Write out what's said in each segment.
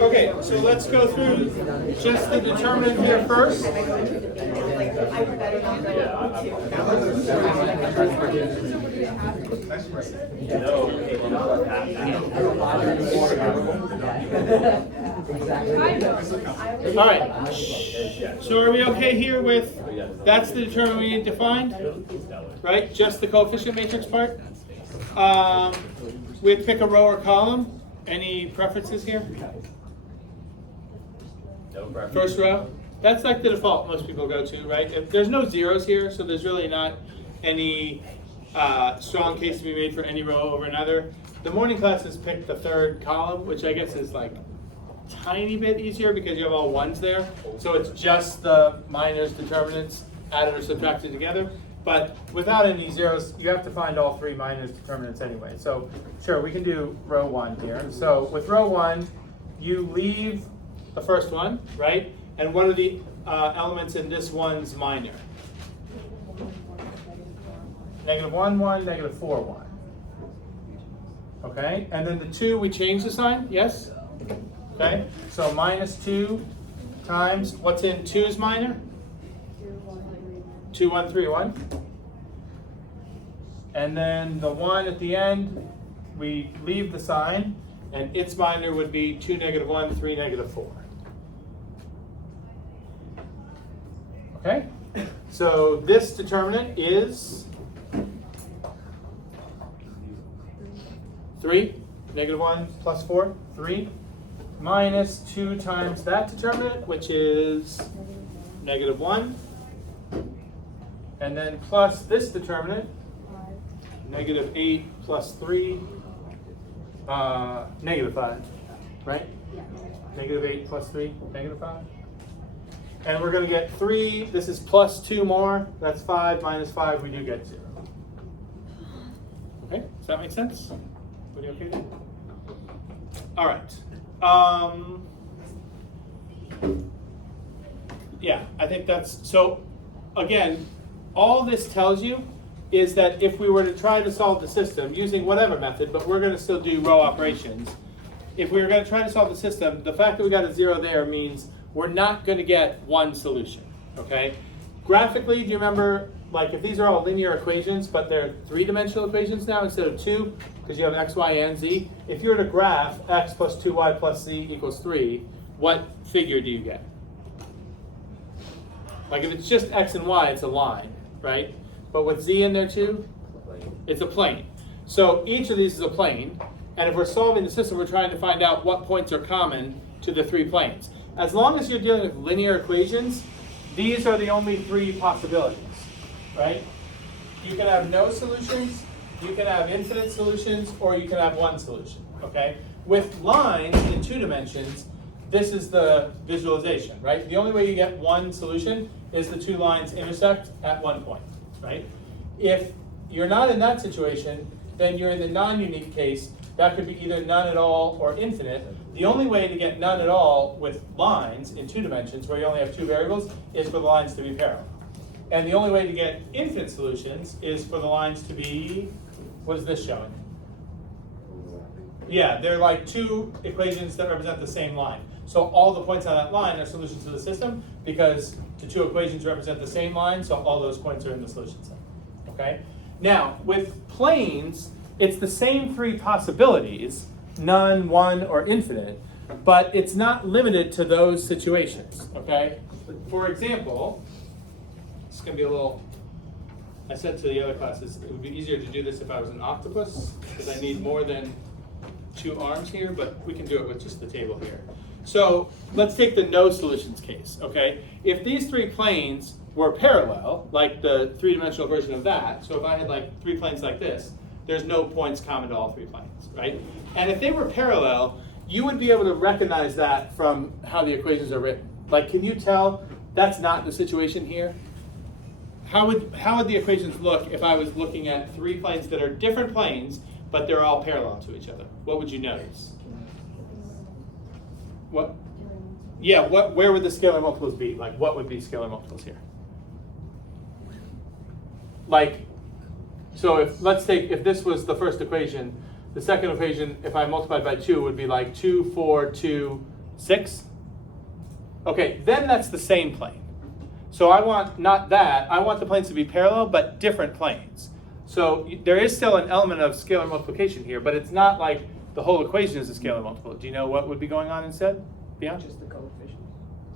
Okay, so let's go through just the determinant here first. All right, so are we okay here with, that's the determinant we need to find, right? Just the coefficient matrix part? We'd pick a row or column. Any preferences here? No preference. First row? That's like the default most people go to, right? If there's no zeros here, so there's really not any strong case to be made for any row over another. The morning classes pick the third column, which I guess is like a tiny bit easier because you have all ones there. So it's just the minors, determinants added or subtracted together. But without any zeros, you have to find all three minors determinants anyway. So sure, we can do row one here. So with row one, you leave the first one, right? And what are the elements in this one's minor? -1, 1, -4, 1. Okay, and then the 2, we change the sign, yes? Okay, so -2 times, what's in 2's minor? 2, 1, 3, 1. And then the 1 at the end, we leave the sign, and its minor would be 2, -1, 3, -4. Okay, so this determinant is 3, -1 plus 4, 3, minus 2 times that determinant, which is -1, and then plus this determinant, -8 plus 3, -5, right? -8 plus 3, -5. And we're going to get 3, this is plus 2 more, that's 5, minus 5, we do get 0. Okay, does that make sense? Everybody okay there? All right. Yeah, I think that's, so again, all this tells you is that if we were to try to solve the system using whatever method, but we're going to still do row operations, if we were going to try to solve the system, the fact that we got a 0 there means we're not going to get one solution, okay? Graphically, do you remember, like if these are all linear equations, but they're three-dimensional equations now instead of two, because you have x, y, and z, if you were to graph x plus 2y plus z equals 3, what figure do you get? Like if it's just x and y, it's a line, right? But with z in there too, it's a plane. So each of these is a plane, and if we're solving the system, we're trying to find out what points are common to the three planes. As long as you're dealing with linear equations, these are the only three possibilities, right? You can have no solutions, you can have infinite solutions, or you can have one solution, okay? With lines in 2 dimensions, this is the visualization, right? The only way you get one solution is the two lines intersect at one point, right? If you're not in that situation, then you're in the non-unique case. That could be either none at all or infinite. The only way to get none at all with lines in 2 dimensions, where you only have two variables, is for the lines to be parallel. And the only way to get infinite solutions is for the lines to be, what is this showing? Yeah, they're like two equations that represent the same line. So all the points on that line are solutions to the system because the two equations represent the same line, so all those points are in the solution set, okay? Now, with planes, it's the same three possibilities, none, one, or infinite, but it's not limited to those situations, okay? For example, it's gonna be a little, I said to the other classes, it would be easier to do this if I was an octopus, because I need more than 2 arms here, but we can do it with just the table here. So let's take the no solutions case, okay? If these three planes were parallel, like the three-dimensional version of that, so if I had like 3 planes like this, there's no points common to all 3 planes, right? And if they were parallel, you would be able to recognize that from how the equations are written. Like, can you tell that's not the situation here? How would the equations look if I was looking at 3 planes that are different planes, but they're all parallel to each other? What would you notice? What? Yeah, where would the scalar multiples be? Like, what would be scalar multiples here? Like, so if this was the first equation, the second equation, if I multiplied by 2, would be like 2, 4, 2, 6? Okay, then that's the same plane. So I want not that, I want the planes to be parallel, but different planes. So there is still an element of scalar multiplication here, but it's not like the whole equation is a scalar multiple. Do you know what would be going on instead? Beyond? Just the coefficients.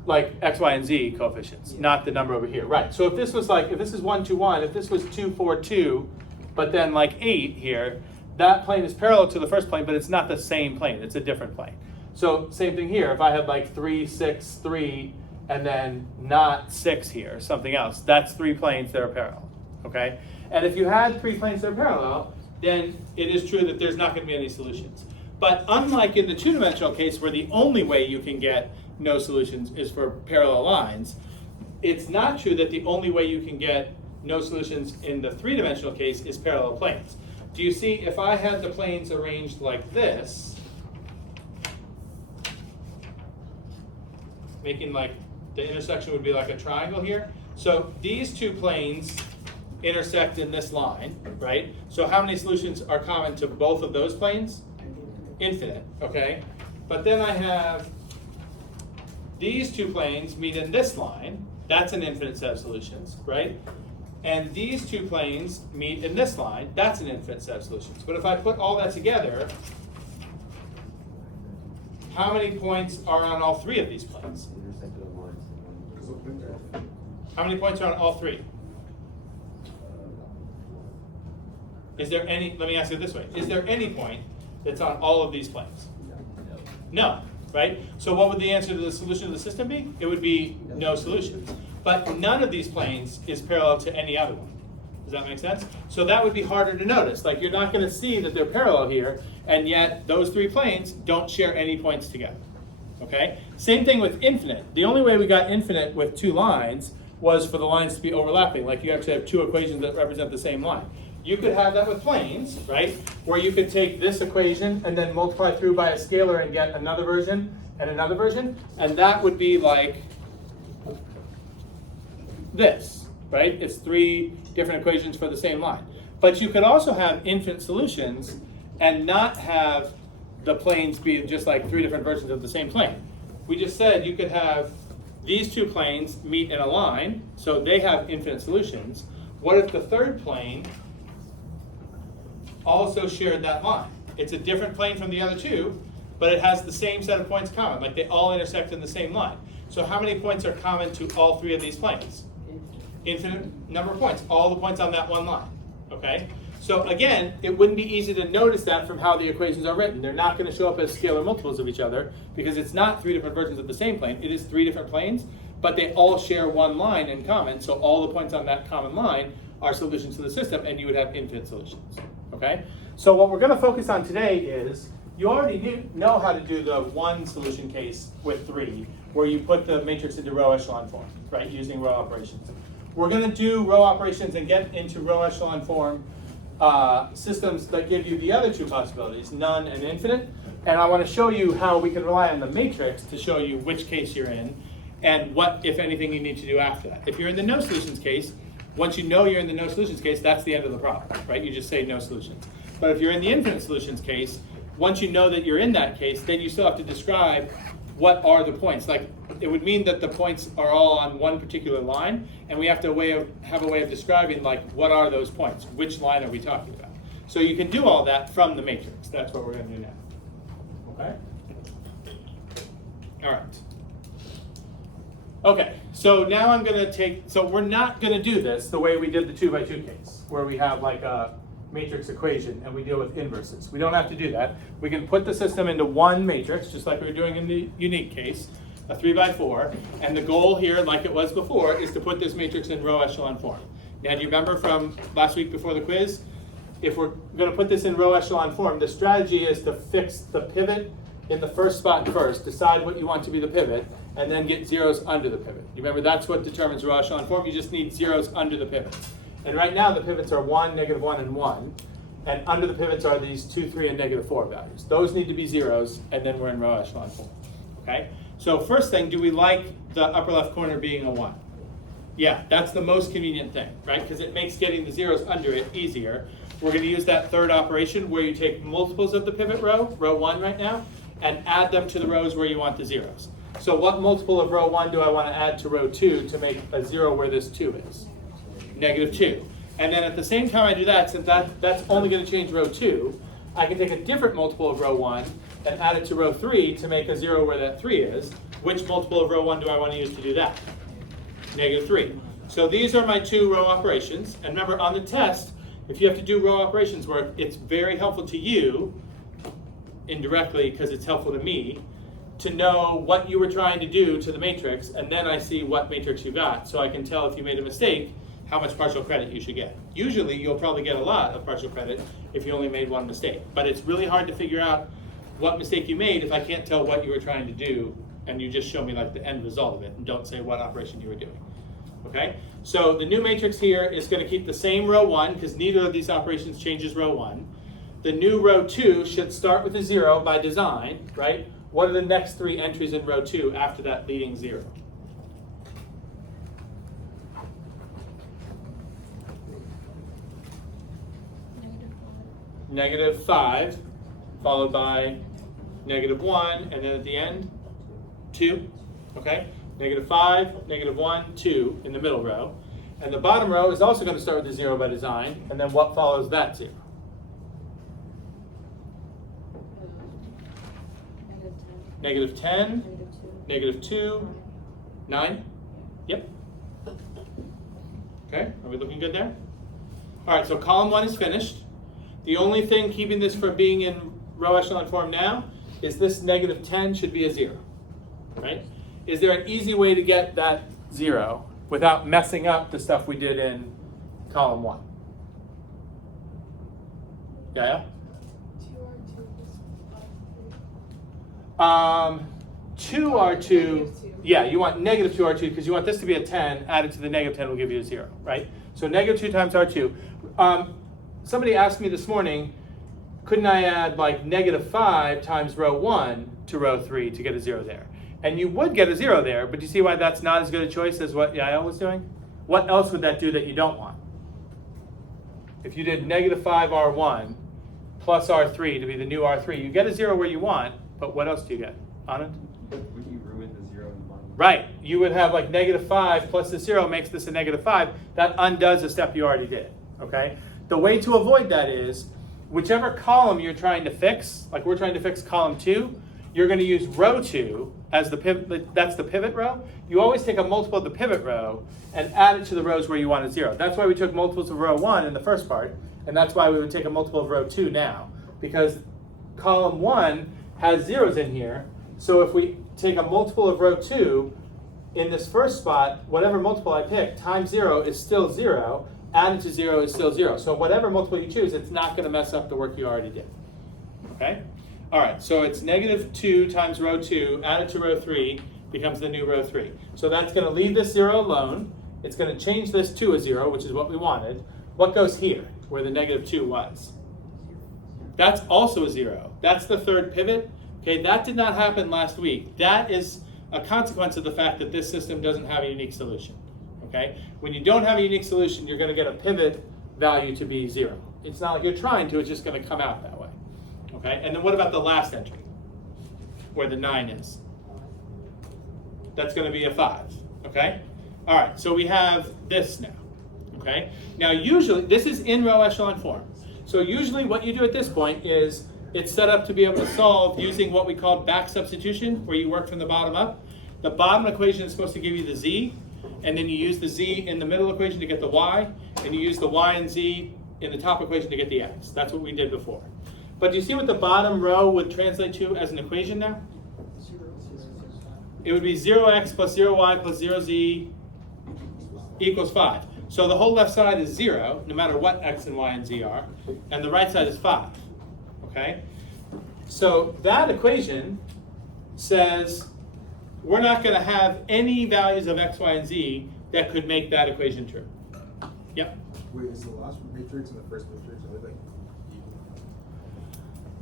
Like x, y, and z coefficients, Yeah. not the number over here. Right, so if this was like, if this is 1, 2, 1, if this was 2, 4, 2, but then like 8 here, that plane is parallel to the first plane, but it's not the same plane, it's a different plane. So same thing here, if I had like 3, 6, 3, and then not 6 here, something else, that's 3 planes that are parallel, okay? And if you had 3 planes that are parallel, then it is true that there's not going to be any solutions. But unlike in the two-dimensional case where the only way you can get no solutions is for parallel lines, it's not true that the only way you can get no solutions in the three-dimensional case is parallel planes. Do you see, if I had the planes arranged like this, making like the intersection would be like a triangle here. So these two planes intersect in this line, right? So how many solutions are common to both of those planes? Infinite, okay? But then I have these two planes meet in this line. That's an infinite set of solutions, right? And these two planes meet in this line. That's an infinite set of solutions. But if I put all that together, how many points are on all 3 of these planes? How many points are on all 3? Is there any, let me ask it this way, is there any point that's on all of these planes? No, right? So what would the answer to the solution of the system be? It would be no solutions. But none of these planes is parallel to any other one. Does that make sense? So that would be harder to notice. Like you're not going to see that they're parallel here, and yet those 3 planes don't share any points together. Okay? Same thing with infinite. The only way we got infinite with 2 lines was for the lines to be overlapping. Like you actually have 2 equations that represent the same line. You could have that with planes, right? Where you could take this equation and then multiply through by a scalar and get another version and another version. And that would be like this, right? It's 3 different equations for the same line. But you could also have infinite solutions and not have the planes be just like 3 different versions of the same plane. We just said you could have these 2 planes meet in a line, so they have infinite solutions. What if the third plane also shared that line? It's a different plane from the other 2, but it has the same set of points common, like they all intersect in the same line. So how many points are common to all 3 of these planes? Infinite number of points, all the points on that one line, okay? So again, it wouldn't be easy to notice that from how the equations are written. They're not going to show up as scalar multiples of each other because it's not 3 different versions of the same plane. It is 3 different planes, but they all share one line in common. So all the points on that common line are solutions to the system, and you would have infinite solutions, okay? So what we're going to focus on today is, you already know how to do the one solution case with 3, where you put the matrix into row echelon form, right, using row operations. We're going to do row operations and get into row echelon form systems that give you the other 2 possibilities, none and infinite. And I want to show you how we can rely on the matrix to show you which case you're in and what, if anything, you need to do after that. If you're in the no solutions case, once you know you're in the no solutions case, that's the end of the problem, right? You just say no solutions. But if you're in the infinite solutions case, once you know that you're in that case, then you still have to describe what are the points. Like, it would mean that the points are all on one particular line, and we have to have a way of describing, like, what are those points? Which line are we talking about? So you can do all that from the matrix. That's what we're going to do now. Okay? All right. Okay, so now I'm going to take, so we're not going to do this the way we did the 2x2 case, where we have like a matrix equation and we deal with inverses. We don't have to do that. We can put the system into one matrix, just like we were doing in the unique case, a 3x4, and the goal here, like it was before, is to put this matrix in row echelon form. Now, do you remember from last week before the quiz? If we're going to put this in row echelon form, the strategy is to fix the pivot in the first spot first, decide what you want to be the pivot, and then get zeros under the pivot. You remember, that's what determines row echelon form. You just need zeros under the pivot. And right now the pivots are 1, -1, and 1. And under the pivots are these 2, 3, and -4 values. Those need to be zeros, and then we're in row echelon form. Okay? So first thing, do we like the upper left corner being a 1? Yeah, that's the most convenient thing, right? Because it makes getting the zeros under it easier. We're going to use that third operation where you take multiples of the pivot row, row 1 right now, and add them to the rows where you want the zeros. So what multiple of row 1 do I want to add to row 2 to make a 0 where this 2 is? -2. And then at the same time I do that, since that's only going to change row 2, I can take a different multiple of row 1 and add it to row 3 to make a 0 where that 3 is. Which multiple of row 1 do I want to use to do that? -3. So these are my 2 row operations. And remember, on the test, if you have to do row operations work, it's very helpful to you, indirectly because it's helpful to me, to know what you were trying to do to the matrix, and then I see what matrix you got, so I can tell if you made a mistake, how much partial credit you should get. Usually, you'll probably get a lot of partial credit if you only made one mistake. But it's really hard to figure out what mistake you made if I can't tell what you were trying to do, and you just show me like the end result of it, and don't say what operation you were doing. Okay? So the new matrix here is going to keep the same row 1, because neither of these operations changes row 1. The new row 2 should start with a 0 by design, right? What are the next 3 entries in row 2 after that leading 0? -5, followed by -1, and then at the end, 2. Okay? -5, -1, 2 in the middle row. And the bottom row is also going to start with a 0 by design, and then what follows that 0? -10, -2, 9. Yep. Okay, are we looking good there? All right, so column 1 is finished. The only thing keeping this from being in row echelon form now is this -10 should be a 0, right? Is there an easy way to get that 0 without messing up the stuff we did in column 1? Yeah? 2R2, yeah, you want -2R2 because you want this to be a 10, added to the -10 will give you a 0, right? So -2 times R2. Somebody asked me this morning, couldn't I add like -5 times row 1 to row 3 to get a 0 there? And you would get a 0 there, but do you see why that's not as good a choice as what Yael was doing? What else would that do that you don't want? If you did -5 R1 plus R3 to be the new R3, you get a 0 where you want, but what else do you get? Anand? Would you ruin the 0 in the bottom? Right. You would have like -5 plus the 0 makes this a -5. That undoes a step you already did. Okay? The way to avoid that is whichever column you're trying to fix, like we're trying to fix column 2, you're going to use row 2 as the pivot. That's the pivot row. You always take a multiple of the pivot row and add it to the rows where you want a 0. That's why we took multiples of row 1 in the first part, and that's why we would take a multiple of row 2 now, because column 1 has zeros in here. So if we take a multiple of row 2 in this first spot, whatever multiple I pick times 0 is still 0. Added to 0 is still 0. So whatever multiple you choose, it's not going to mess up the work you already did. Okay? All right, so it's -2 times row 2 added to row 3 becomes the new row 3. So that's going to leave this 0 alone. It's going to change this to a 0, which is what we wanted. What goes here, where the -2 was? That's also a 0. That's the third pivot. Okay, that did not happen last week. That is a consequence of the fact that this system doesn't have a unique solution. Okay? When you don't have a unique solution, you're going to get a pivot value to be 0. It's not like you're trying to, it's just going to come out that way. Okay? And then what about the last entry, where the 9 is? That's going to be a 5. Okay? All right, so we have this now. Okay? Now usually, this is in row echelon form. So usually what you do at this point is it's set up to be able to solve using what we call back substitution, where you work from the bottom up. The bottom equation is supposed to give you the z, and then you use the z in the middle equation to get the y, and you use the y and z in the top equation to get the x. That's what we did before. But do you see what the bottom row would translate to as an equation now? It would be 0x plus 0y plus 0z equals 5. So the whole left side is 0, no matter what x and y and z are, and the right side is 5. Okay? So that equation says we're not going to have any values of x, y, and z that could make that equation true. Yep? Wait, is the last matrix and the first matrix, are they like equal?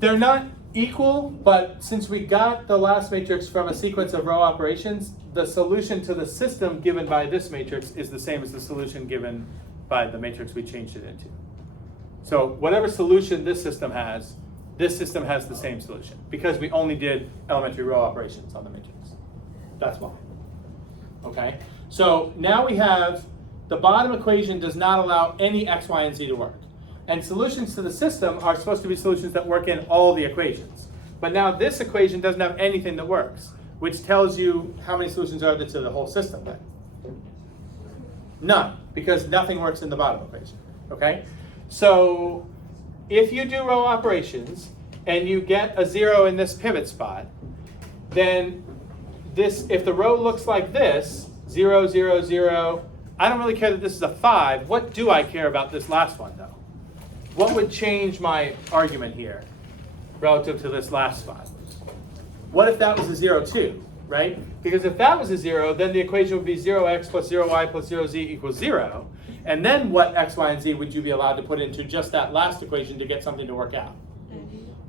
They're not equal, but since we got the last matrix from a sequence of row operations, the solution to the system given by this matrix is the same as the solution given by the matrix we changed it into. So whatever solution this system has, this system has the same solution because we only did elementary row operations on the matrix. That's why. Okay? So now we have the bottom equation does not allow any x, y, and z to work. And solutions to the system are supposed to be solutions that work in all the equations. But now this equation doesn't have anything that works, which tells you how many solutions are there to the whole system then. None, because nothing works in the bottom equation. Okay? So if you do row operations and you get a 0 in this pivot spot, then this, if the row looks like this, 0, 0, 0, I don't really care that this is a 5. What do I care about this last one though? What would change my argument here relative to this last spot? What if that was a 0 too, right? Because if that was a 0, then the equation would be 0x plus 0y plus 0z equals 0. And then what x, y, and z would you be allowed to put into just that last equation to get something to work out?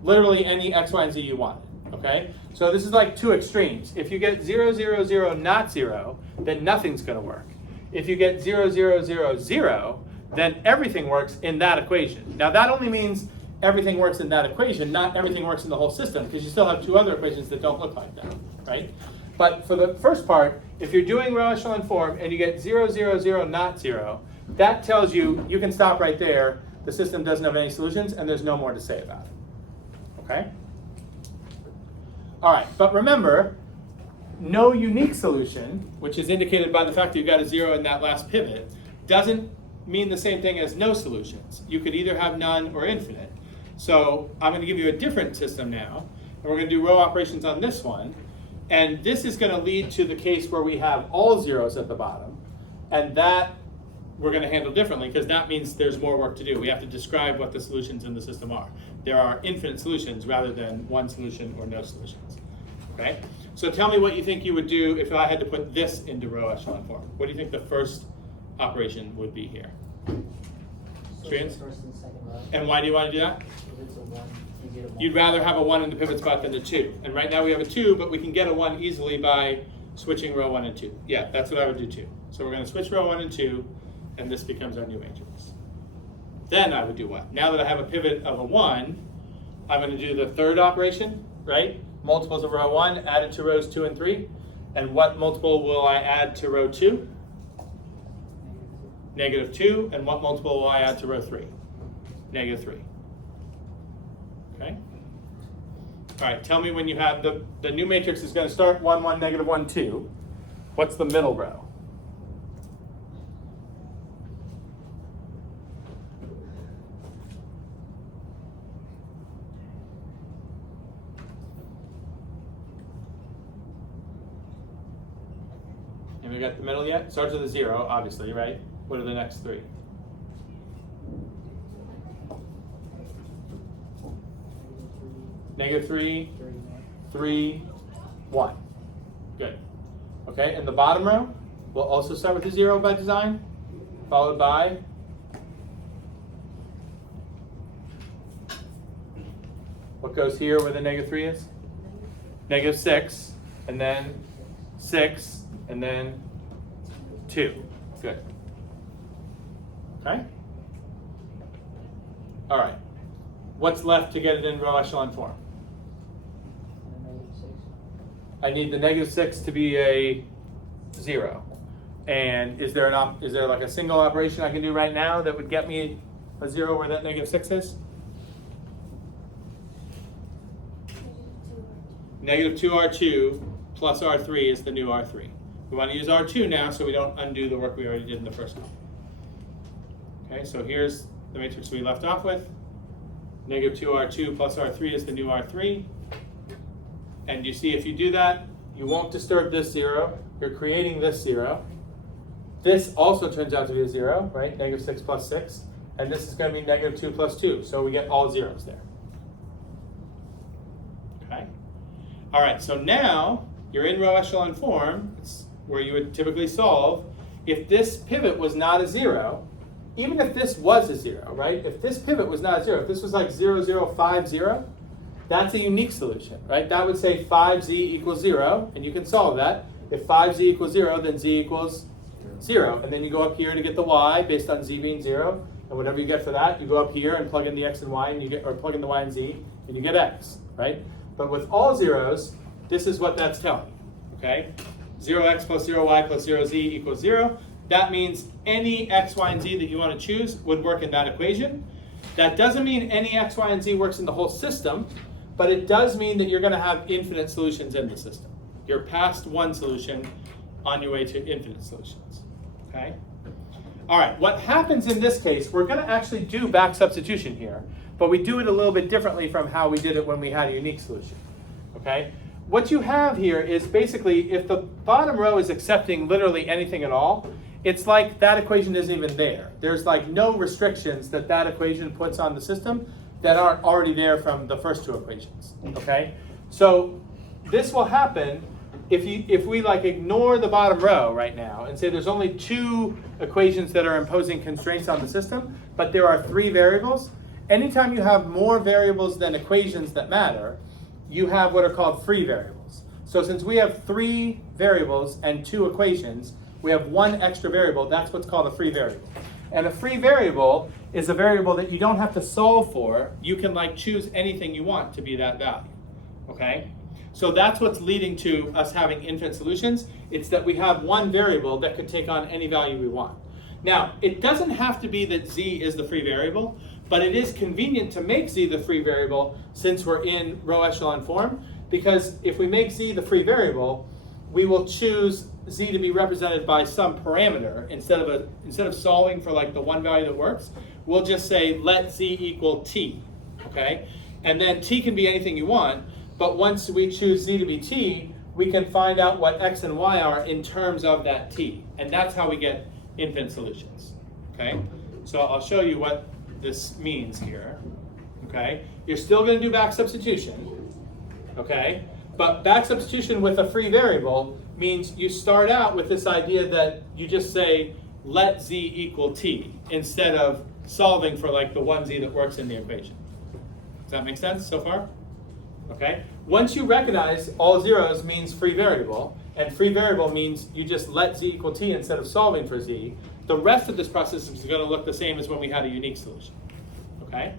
Literally any x, y, and z you want, okay? So this is like two extremes. If you get 0, 0, 0, not 0, then nothing's gonna work. If you get 0, 0, 0, 0, then everything works in that equation. Now that only means everything works in that equation, not everything works in the whole system, because you still have two other equations that don't look like that, right? But for the first part, if you're doing row echelon form and you get 0, 0, 0, not 0, that tells you you can stop right there. The system doesn't have any solutions and there's no more to say about it, okay? All right, but remember, no unique solution, which is indicated by the fact that you've got a 0 in that last pivot, doesn't mean the same thing as no solutions. You could either have none or infinite. So I'm going to give you a different system now, and we're going to do row operations on this one. And this is going to lead to the case where we have all zeros at the bottom, and that we're going to handle differently because that means there's more work to do. We have to describe what the solutions in the system are. There are infinite solutions rather than one solution or no solutions. Okay? So tell me what you think you would do if I had to put this into row echelon form. What do you think the first operation would be here? Students? First and second row. And why do you want to do that? If it's a 1, you get a 1. You'd rather have a 1 in the pivot spot than a 2. And right now we have a 2, but we can get a 1 easily by switching row 1 and 2. Yeah, that's what I would do too. So we're going to switch row 1 and 2, and this becomes our new matrix. Then I would do what? Now that I have a pivot of a 1, I'm going to do the third operation, right? Multiples of row 1 added to rows 2 and 3. And what multiple will I add to row 2? -2. And what multiple will I add to row 3? -3. Okay? All right, tell me when you have the new matrix is going to start 1, 1, -1, 2. What's the middle row? And we got the middle yet? Starts with a 0, obviously, right? What are the next 3? -3, 3, 1. Good. Okay, and the bottom row will also start with a 0 by design, followed by what goes here where the -3 is? -6, and then 6, and then 2. Good. Okay? All right. What's left to get it in row echelon form? I need the -6 to be a 0. And is there like a single operation I can do right now that would get me a 0 where that -6 is? -2R2 plus R3 is the new R3. We want to use R2 now so we don't undo the work we already did in the first one. Okay, so here's the matrix we left off with. -2R2 plus R3 is the new R3. And you see if you do that, you won't disturb this 0. You're creating this 0. This also turns out to be a 0, right? -6 plus 6. And this is going to be -2 plus 2. So we get all zeros there. Okay? All right, so now you're in row echelon form. It's where you would typically solve. If this pivot was not a 0, even if this was a 0, right? If this pivot was not a 0, if this was like 0, 0, 5, 0, that's a unique solution, right? That would say 5z equals 0, and you can solve that. If 5z equals 0, then z equals 0. And then you go up here to get the y based on z being 0, and whatever you get for that, you go up here and plug in the x and y, and you get, or plug in the y and z, and you get x, right? But with all zeros, this is what that's telling you, okay? 0x plus 0y plus 0z equals 0. That means any x, y, and z that you want to choose would work in that equation. That doesn't mean any x, y, and z works in the whole system, but it does mean that you're going to have infinite solutions in the system. You're past one solution on your way to infinite solutions, okay? All right, what happens in this case, we're going to actually do back substitution here, but we do it a little bit differently from how we did it when we had a unique solution, okay? What you have here is basically, if the bottom row is accepting literally anything at all, it's like that equation isn't even there. There's like no restrictions that that equation puts on the system that aren't already there from the first two equations, okay? So this will happen if we like ignore the bottom row right now and say there's only two equations that are imposing constraints on the system, but there are three variables. Anytime you have more variables than equations that matter, you have what are called free variables. So since we have three variables and two equations, we have one extra variable. That's what's called a free variable. And a free variable is a variable that you don't have to solve for. You can like choose anything you want to be that value, okay? So that's what's leading to us having infinite solutions. It's that we have one variable that could take on any value we want. Now, it doesn't have to be that z is the free variable, but it is convenient to make z the free variable since we're in row echelon form, because if we make z the free variable, we will choose z to be represented by some parameter instead of solving for like the one value that works. We'll just say let z equal t, okay? And then t can be anything you want, but once we choose z to be t, we can find out what x and y are in terms of that t, and that's how we get infinite solutions, okay? So I'll show you what this means here, okay? You're still going to do back substitution, okay? But back substitution with a free variable means you start out with this idea that you just say let z equal t instead of solving for like the one z that works in the equation. Does that make sense so far? Okay. Once you recognize all zeros means free variable, and free variable means you just let z equal t instead of solving for z, the rest of this process is going to look the same as when we had a unique solution. Okay?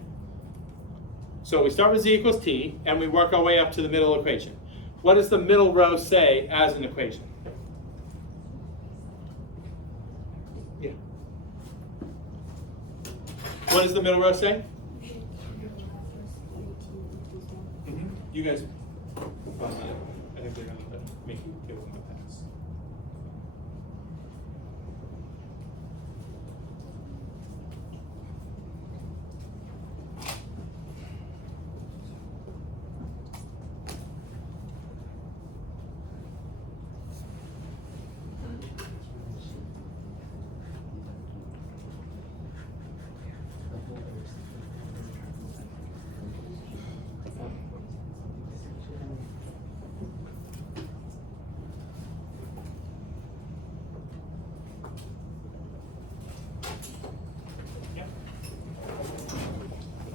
So we start with z equals t, and we work our way up to the middle equation. What does the middle row say as an equation? Yeah. What does the middle row say? You guys, I think they're going to make you give them the pass.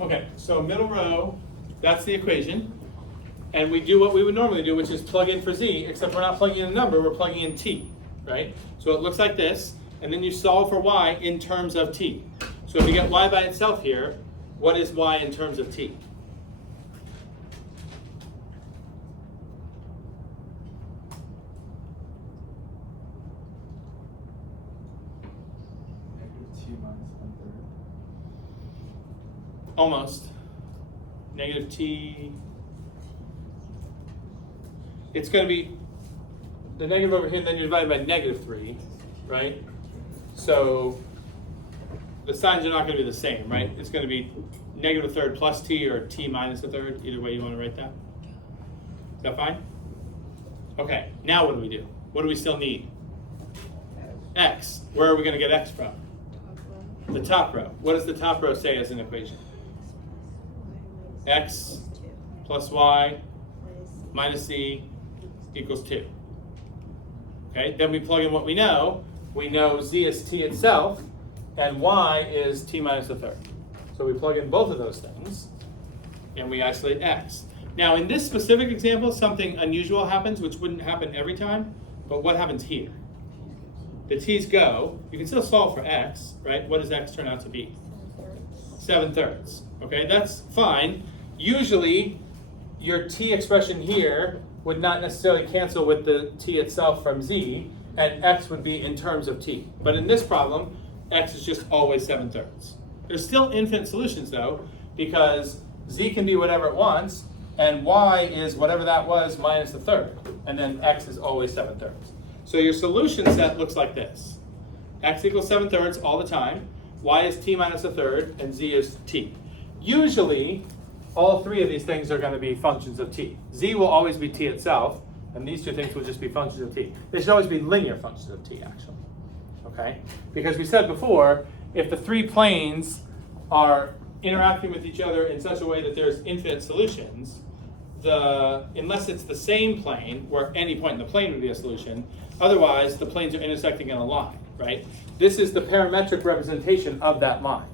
Okay, so middle row, that's the equation. And we do what we would normally do, which is plug in for z, except we're not plugging in a number, we're plugging in t, right? So it looks like this, and then you solve for y in terms of t. So if you get y by itself here, what is y in terms of t? T minus 1/3. Almost. Negative t. It's going to be the negative over here, and then you're divided by -3, right? So the signs are not going to be the same, right? It's going to be -1/3 plus t or t minus 1/3, either way you want to write that. Is that fine? Okay, now what do we do? What do we still need? X. Where are we going to get x from? The top row. What does the top row say as an equation? X plus y minus z equals 2. Okay, then we plug in what we know. We know z is t itself, and y is t minus 1/3. So we plug in both of those things, and we isolate x. Now in this specific example, something unusual happens, which wouldn't happen every time, but what happens here? The t's go. You can still solve for x, right? What does x turn out to be? 7/3. Okay, that's fine. Usually, your t expression here would not necessarily cancel with the t itself from z, and x would be in terms of t. But in this problem, x is just always 7/3. There's still infinite solutions though, because z can be whatever it wants, and y is whatever that was minus the third, and then x is always 7/3. So your solution set looks like this. X equals 7/3 all the time, y is t minus a third, and z is t. Usually, all three of these things are going to be functions of t. Z will always be t itself, and these two things will just be functions of t. They should always be linear functions of t, actually. Okay? Because we said before, if the three planes are interacting with each other in such a way that there's infinite solutions, unless it's the same plane, where any point in the plane would be a solution, otherwise the planes are intersecting in a line, right? This is the parametric representation of that line.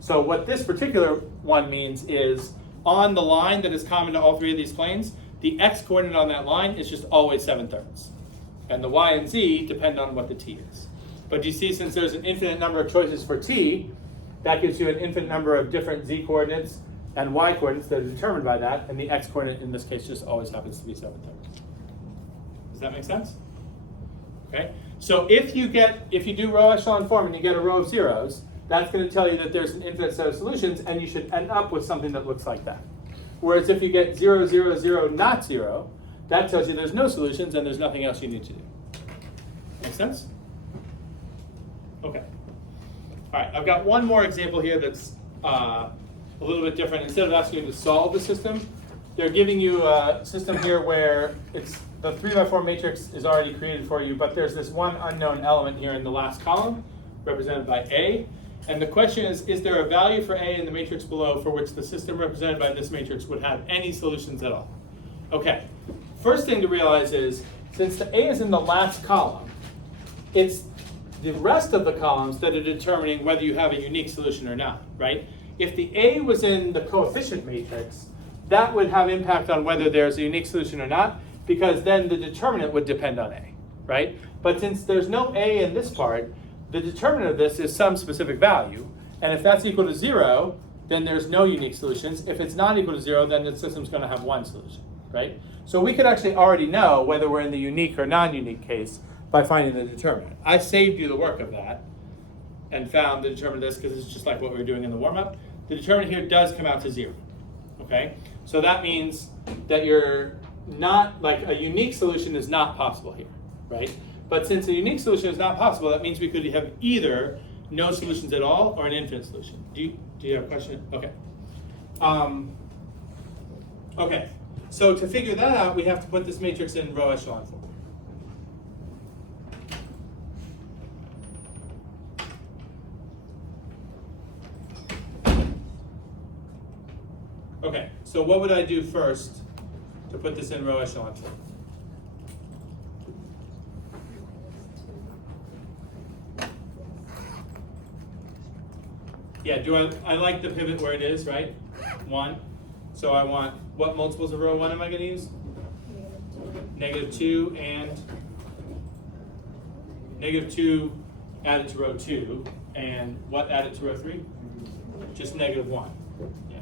So what this particular one means is, on the line that is common to all three of these planes, the x coordinate on that line is just always 7/3. And the y and z depend on what the t is. But you see, since there's an infinite number of choices for t, that gives you an infinite number of different z coordinates and y coordinates that are determined by that, and the x coordinate in this case just always happens to be 7/3. Does that make sense? Okay. So if you do row echelon form and you get a row of zeros, that's going to tell you that there's an infinite set of solutions, and you should end up with something that looks like that. Whereas if you get 0, 0, 0, not 0, that tells you there's no solutions and there's nothing else you need to do. Make sense? Okay. All right, I've got one more example here that's a little bit different. Instead of asking you to solve the system, they're giving you a system here where it's the 3x4 matrix is already created for you, but there's this one unknown element here in the last column, represented by A. And the question is there a value for A in the matrix below for which the system represented by this matrix would have any solutions at all? Okay, first thing to realize is, since the A is in the last column, it's the rest of the columns that are determining whether you have a unique solution or not, right? If the A was in the coefficient matrix, that would have impact on whether there's a unique solution or not, because then the determinant would depend on A, right? But since there's no A in this part, the determinant of this is some specific value, and if that's equal to 0, then there's no unique solutions. If it's not equal to 0, then the system's going to have one solution, right? So we could actually already know whether we're in the unique or non-unique case by finding the determinant. I saved you the work of that and found the determinant of this because it's just like what we were doing in the warm-up. The determinant here does come out to 0, okay? So that means that you're not, like, a unique solution is not possible here, right? But since a unique solution is not possible, that means we could have either no solutions at all or an infinite solution. Do you have a question? Okay. Okay. So to figure that out, we have to put this matrix in row echelon form. Okay. So what would I do first to put this in row echelon form? Yeah, I like the pivot where it is, right? 1. So I want, what multiples of row 1 am I going to use? -2 and -2 added to row 2. And what added to row 3? Just -1. Yeah.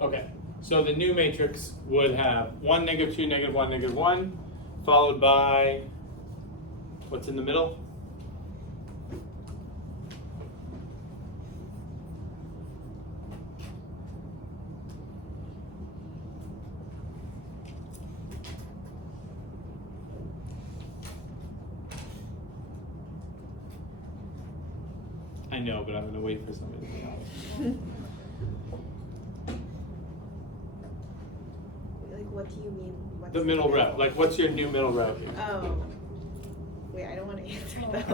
Okay, so the new matrix would have 1, -2, -1, -1, followed by, what's in the middle? I know, but I'm going to wait for somebody to tell me. What do you mean? What's The middle row. Like, what's your new middle row here? Oh. Wait, I don't want to answer that.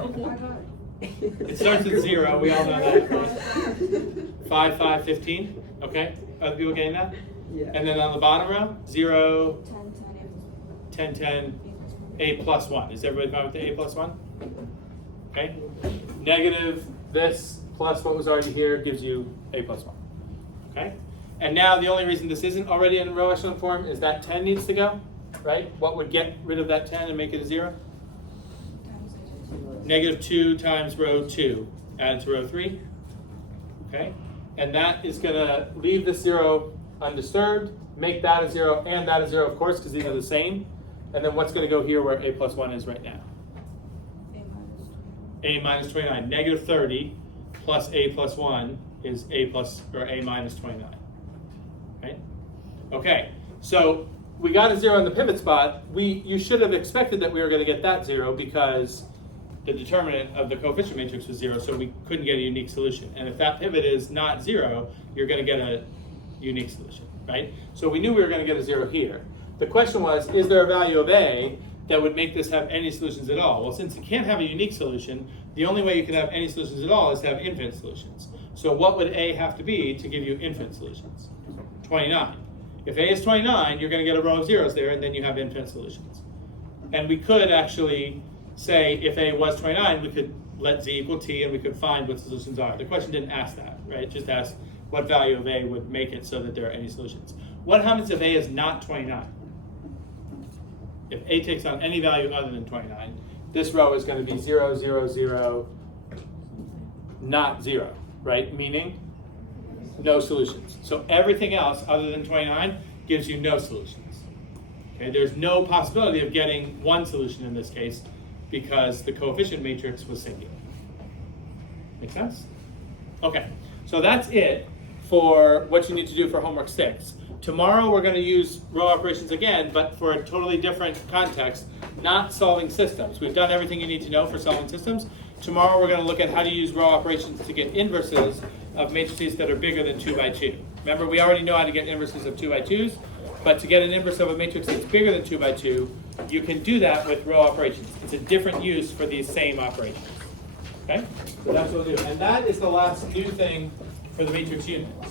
It starts at 0. We all know that. 5, 5, 15. Okay. Other people getting that? Yeah. And then on the bottom row, 0, 10, 10, A plus 1. Is everybody fine with the A plus 1? Okay. Negative this plus what was already here gives you A plus 1. Okay. And now the only reason this isn't already in row echelon form is that 10 needs to go, right? What would get rid of that 10 and make it a 0? Negative 2 times row 2 added to row 3. Okay. And that is going to leave the 0 undisturbed, make that a 0 and that a 0, of course, because these are the same. And then what's going to go here where A plus 1 is right now? A minus 29. Negative 30 plus A plus 1 is A plus, or A minus 29. Right? Okay, so we got a 0 in the pivot spot. You should have expected that we were going to get that 0 because the determinant of the coefficient matrix was 0, so we couldn't get a unique solution. And if that pivot is not 0, you're going to get a unique solution, right? So we knew we were going to get a 0 here. The question was, is there a value of A that would make this have any solutions at all? Well, since it can't have a unique solution, the only way you can have any solutions at all is to have infinite solutions. So what would A have to be to give you infinite solutions? 29. If A is 29, you're going to get a row of zeros there, and then you have infinite solutions. And we could actually say if A was 29, we could let Z equal T, and we could find what solutions are. The question didn't ask that, right? It just asked what value of A would make it so that there are any solutions. What happens if A is not 29? If A takes on any value other than 29, this row is going to be 0, 0, 0, not 0, right? Meaning no solutions. So everything else other than 29 gives you no solutions. Okay, there's no possibility of getting one solution in this case because the coefficient matrix was singular. Make sense? Okay, so that's it for what you need to do for homework 6. Tomorrow we're going to use row operations again, but for a totally different context, not solving systems. We've done everything you need to know for solving systems. Tomorrow we're going to look at how to use row operations to get inverses of matrices that are bigger than 2 by 2. Remember, we already know how to get inverses of 2 by 2s, but to get an inverse of a matrix that's bigger than 2 by 2, you can do that with row operations. It's a different use for these same operations. Okay? So that's what we'll do. And that is the last new thing for the matrix unit.